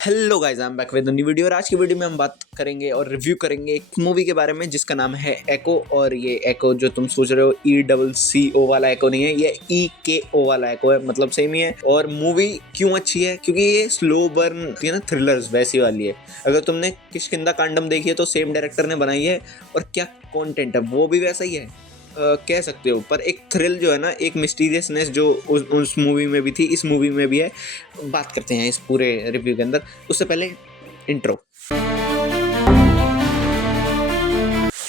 Hello guys, I am back with new video. और आज की वीडियो में हम बात करेंगे और रिव्यू करेंगे एक मूवी के बारे में जिसका नाम है एको। और ये एको जो तुम सोच रहे हो ECCO वाला एको नहीं है, ये EKO वाला एको है, मतलब सेम ही है। और मूवी क्यों अच्छी है? क्योंकि ये स्लो बर्न है ना, थ्रिलर्स वैसी वाली है। अगर तुमने किष्किंधा कांडम देखी है तो सेम डायरेक्टर ने बनाई है, और क्या कंटेंट है वो भी वैसा ही है। कह सकते हो, पर एक थ्रिल जो है ना, एक मिस्टीरियसनेस जो उस मूवी में भी थी, इस मूवी में भी है। बात करते हैं इस पूरे रिव्यू के अंदर। उससे पहले इंट्रो।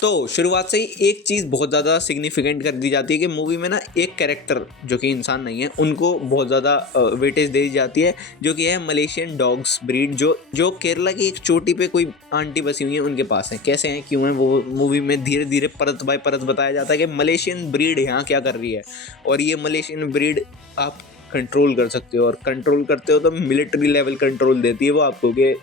तो शुरुआत से ही एक चीज़ बहुत ज़्यादा सिग्निफिकेंट कर दी जाती है कि मूवी में ना एक कैरेक्टर जो कि इंसान नहीं है, उनको बहुत ज़्यादा वेटेज दे दी जाती है, जो कि है मलेशियन डॉग्स ब्रीड, जो केरला की एक चोटी पे कोई आंटी बसी हुई है उनके पास है। कैसे हैं, क्यों है, वो मूवी में धीरे धीरे परत बाय परत बताया जाता है कि मलेशियन ब्रीड यहाँ क्या कर रही है। और ये मलेशियन ब्रीड आप कंट्रोल कर सकते हो, और कंट्रोल करते हो तो मिलिट्री लेवल कंट्रोल देती है वो आपको, कि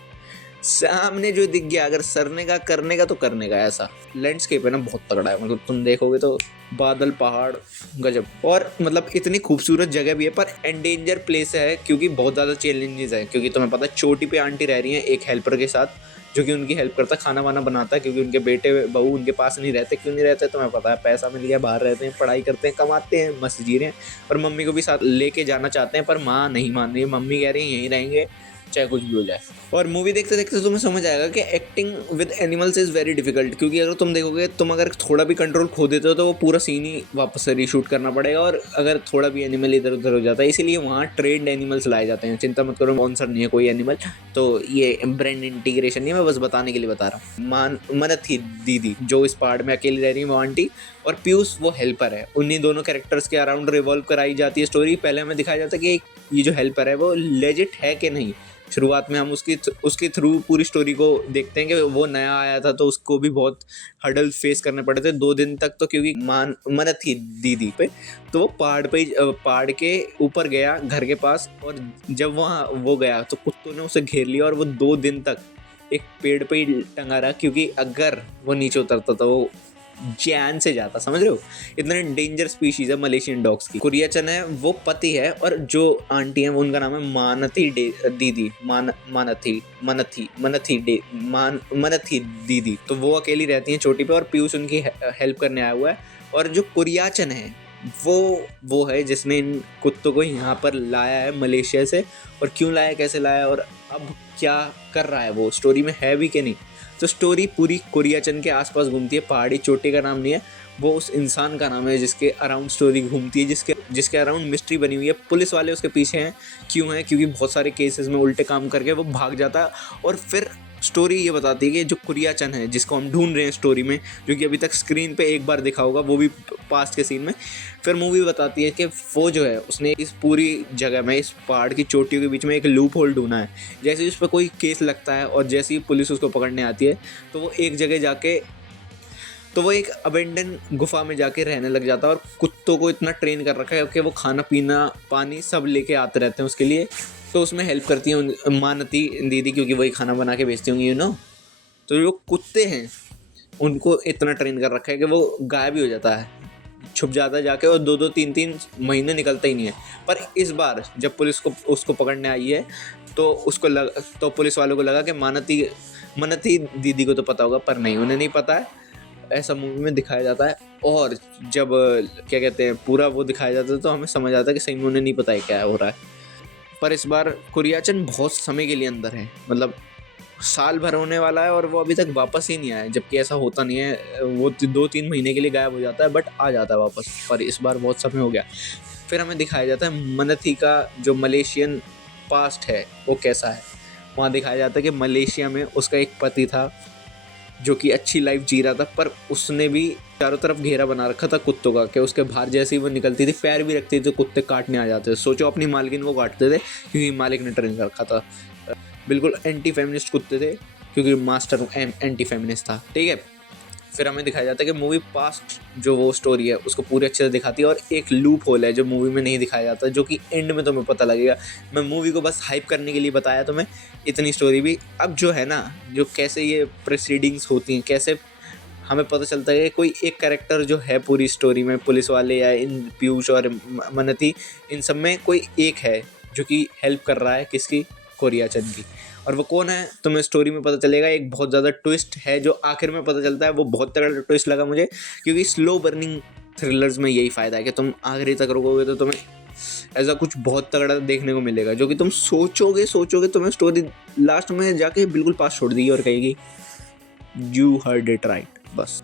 सामने जो दिख गया, अगर सरने का करने का तो करने का। ऐसा लैंडस्केप है ना, बहुत तगड़ा है। मतलब तुम देखोगे तो बादल, पहाड़, गजब। और मतलब इतनी खूबसूरत जगह भी है, पर एंडेंजर प्लेस है क्योंकि बहुत ज़्यादा चैलेंजेस है। क्योंकि तुम्हें पता है, चोटी पे आंटी रह रही है एक हेल्पर के साथ, जो कि उनकी हेल्प करता है, खाना वाना बनाता है, क्योंकि उनके बेटे बहू उनके पास नहीं रहते। क्यों नहीं रहते तुम्हें पता है, पैसा मिल गया, बाहर रहते हैं, पढ़ाई करते हैं, कमाते हैं, मस्त जी रहे हैं। और मम्मी को भी साथ लेके जाना चाहते हैं, पर माँ नहीं मान रही है। मम्मी कह रही है यहीं रहेंगे चाहे कुछ भी हो जाए। और मूवी देखते देखते तुम्हें समझ आएगा कि acting with animals is very difficult. क्योंकि अगर तुम देखोगे, तुम अगर थोड़ा भी कंट्रोल खो देते हो तो वो पूरा सीन ही वापस से रीशूट करना पड़ेगा। और अगर थोड़ा भी एनिमल इधर उधर हो जाता है, इसीलिए वहाँ ट्रेंड एनिमल्स लाए जाते हैं। चिंता मत करो, स्पॉन्सर नहीं है कोई एनिमल, तो ये ब्रांड इंटीग्रेशन नहीं है, मैं बस बताने के लिए बता रहा हूँ। मनत थी दीदी जो इस पहाड़ में अकेली रह रही है, वो आंटी, और पीयूष वो हेल्पर है। उन्हीं दोनों कैरेक्टर्स के अराउंड रिवॉल्व कराई जाती है स्टोरी। पहले हमें दिखाया जाता है कि ये जो हेल्पर है वो लेजिट है कि नहीं। शुरुआत में हम उसके थ्रू पूरी स्टोरी को देखते हैं कि वो नया आया था, तो उसको भी बहुत हर्डल फेस करने पड़े थे 2 दिन तक। तो क्योंकि मनत थी दीदी पे, तो वो पहाड़ के ऊपर गया घर के पास। और जब वहाँ वो गया तो कुत्तों ने उसे घेर लिया, और वो 2 दिन तक एक पेड़ पे ही टंगा रहा, क्योंकि अगर वो नीचे उतरता तो वो जान से जाता। समझ रहे हो, इतने डेंजर स्पीशीज है मलेशियन डॉग्स की। कुरियाचन है वो पति है, और जो आंटी है वो उनका नाम है मानथी दीदी, मनथी दीदी। तो वो अकेली रहती हैं चोटी पे, और पीयूष उनकी हेल्प करने आया हुआ है। और जो कुरियाचन है वो है जिसने इन कुत्तों को यहाँ पर लाया है मलेशिया से। और क्यों लाया, कैसे लाया, और अब क्या कर रहा है, वो स्टोरी में है भी कि नहीं। तो स्टोरी पूरी कुरियाचन के आसपास घूमती है। पहाड़ी चोटी का नाम नहीं है, वो उस इंसान का नाम है जिसके अराउंड स्टोरी घूमती है, जिसके अराउंड मिस्ट्री बनी हुई है। पुलिस वाले उसके पीछे हैं। क्यों है? क्योंकि बहुत सारे केसेस में उल्टे काम करके वो भाग जाता है। और फिर स्टोरी ये बताती है कि जो कुरियाचन है, जिसको हम ढूंढ रहे हैं स्टोरी में, जो कि अभी तक स्क्रीन पे एक बार दिखा होगा, वो भी पास्ट के सीन में। फिर मूवी बताती है कि वो जो है, उसने इस पूरी जगह में, इस पहाड़ की चोटियों के बीच में एक लूप होल ढूंढा है। जैसे ही उस पर कोई केस लगता है और जैसे ही पुलिस उसको पकड़ने आती है, तो वो एक जगह जाके, तो वो एक अबेंडन गुफा में जाके रहने लग जाता है। और कुत्तों को इतना ट्रेन कर रखा है कि वो खाना पीना पानी सब लेके आते रहते हैं उसके लिए। तो उसमें हेल्प करती हैं मानती दीदी, क्योंकि वही खाना बना के बेचती होंगी, तो जो कुत्ते हैं उनको इतना ट्रेन कर रखा है कि वो गायब भी हो जाता है, छुप जाता है जाके, और 2-3 महीने निकलता ही नहीं है। पर इस बार जब पुलिस को उसको पकड़ने आई है, तो तो पुलिस वालों को लगा कि मनती दीदी को तो पता होगा, पर नहीं, उन्हें नहीं पता है। ऐसा मूवी में दिखाया जाता है। और जब क्या कहते हैं, पूरा वो दिखाया जाता है, तो हमें समझ आता है कि सही में उन्हें नहीं पता है क्या हो रहा है। पर इस बार कुरियाचन बहुत समय के लिए अंदर है, मतलब साल भर होने वाला है, और वो अभी तक वापस ही नहीं आया। जबकि ऐसा होता नहीं है, वो 2-3 महीने के लिए गायब हो जाता है, बट आ जाता है वापस। पर इस बार बहुत समय हो गया। फिर हमें दिखाया जाता है मनथी का जो मलेशियन पास्ट है वो कैसा है। वहाँ दिखाया जाता है कि मलेशिया में उसका एक पति था जो कि अच्छी लाइफ जी रहा था, पर उसने भी चारों तरफ घेरा बना रखा था कुत्तों का, कि उसके बाहर जैसे ही वो निकलती थी, पैर भी रखती थी तो कुत्ते काटने आ जाते थे। सोचो, अपनी मालकिन को काटते थे क्योंकि मालिक ने ट्रेन कर रखा था। बिल्कुल एंटी फेमिनिस्ट कुत्ते थे, क्योंकि मास्टर एंटी फेमिनिस्ट था। ठीक है। फिर हमें दिखाया जाता है कि मूवी पास्ट जो वो स्टोरी है उसको पूरे अच्छे से दिखाती है। और एक लूप होल है जो मूवी में नहीं दिखाया जाता, जो कि एंड में तुम्हें पता लगेगा। मैं मूवी को बस हाइप करने के लिए बताया तुम्हें, इतनी स्टोरी भी। अब जो है ना, जो कैसे ये प्रोसीडिंग्स होती हैं, कैसे हमें पता चलता है कि कोई एक कैरेक्टर जो है पूरी स्टोरी में, पुलिस वाले या इन पीयूष और मनती, इन सब में कोई एक है जो कि हेल्प कर रहा है, किसकी? कुरियाचन की। और वो कौन है तुम्हें स्टोरी में पता चलेगा। एक बहुत ज़्यादा ट्विस्ट है जो आखिर में पता चलता है, वो बहुत तगड़ा ट्विस्ट लगा मुझे, क्योंकि स्लो बर्निंग थ्रिलर्स में यही फ़ायदा है कि तुम आखिरी तक रुकोगे तो तुम्हें ऐसा कुछ बहुत तगड़ा देखने को मिलेगा जो कि तुम सोचोगे तुम्हें स्टोरी लास्ट में जाके बिल्कुल पास छोड़ देगी और कहेगी यू हर्ड इट राइट। बस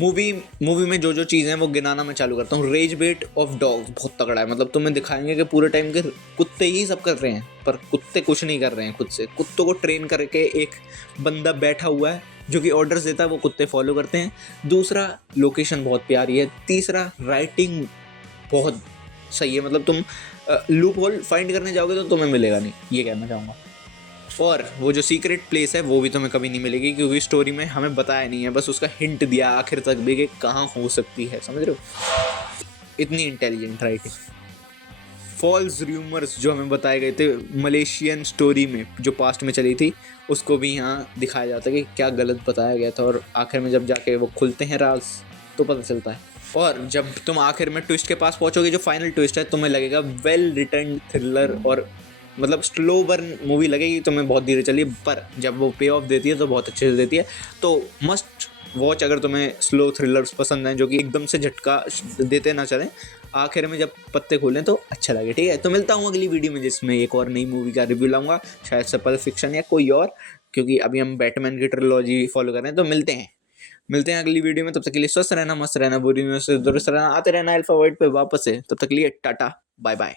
मूवी में जो चीज़ें हैं वो गिनाना मैं चालू करता हूँ। रेज बेट ऑफ डॉग्स बहुत तगड़ा है, मतलब तुम्हें दिखाएंगे कि पूरे टाइम के कुत्ते ही सब कर रहे हैं, पर कुत्ते कुछ नहीं कर रहे हैं खुद से। कुत्तों को ट्रेन करके एक बंदा बैठा हुआ है जो कि ऑर्डर्स देता है, वो कुत्ते फॉलो करते हैं। दूसरा, लोकेशन बहुत प्यारी है। तीसरा, राइटिंग बहुत सही है, मतलब तुम लूप होल फाइंड करने जाओगे तो तुम्हें मिलेगा नहीं, ये कहना चाहूँगा। और वो जो सीक्रेट प्लेस है वो भी तुम्हें कभी नहीं मिलेगी, क्योंकि स्टोरी में हमें बताया नहीं है, बस उसका हिंट दिया आखिर तक भी कि कहाँ हो सकती है, समझ रहे हो। इतनी इंटेलिजेंट राइटिंग। फॉल्स र्यूमर्स जो हमें बताए गए थे मलेशियन स्टोरी में जो पास्ट में चली थी, उसको भी यहाँ दिखाया जाता है कि क्या गलत बताया गया था, और आखिर में जब जाके वो खुलते हैं राज तो पता चलता है। और जब तुम आखिर में ट्विस्ट के पास पहुँचोगे, जो फाइनल ट्विस्ट है, तुम्हें लगेगा वेल रिटर्न थ्रिलर, और मतलब स्लो बर्न मूवी लगेगी तुम्हें, बहुत धीरे चलिए, पर जब वो पे ऑफ देती है तो बहुत अच्छे से देती है। तो मस्ट वॉच अगर तुम्हें स्लो थ्रिलर्स पसंद हैं जो कि एकदम से झटका देते ना चलें, आखिर में जब पत्ते खोलें तो अच्छा लगे। ठीक है, तो मिलता हूँ अगली वीडियो में जिसमें एक और नई मूवी का रिव्यू लाऊंगा, शायद से पल्प फिक्शन या कोई और, क्योंकि अभी हम बैटमैन की ट्रिलॉजी फॉलो कर रहे हैं। तो मिलते हैं अगली वीडियो में। तब तक के लिए स्वस्थ रहना, मस्त रहना, बुरी न्यूज़ से दुरुस्त रहना, आते रहना अल्फा वाइड पे वापस से। तब तक के लिए टाटा बाय बाय।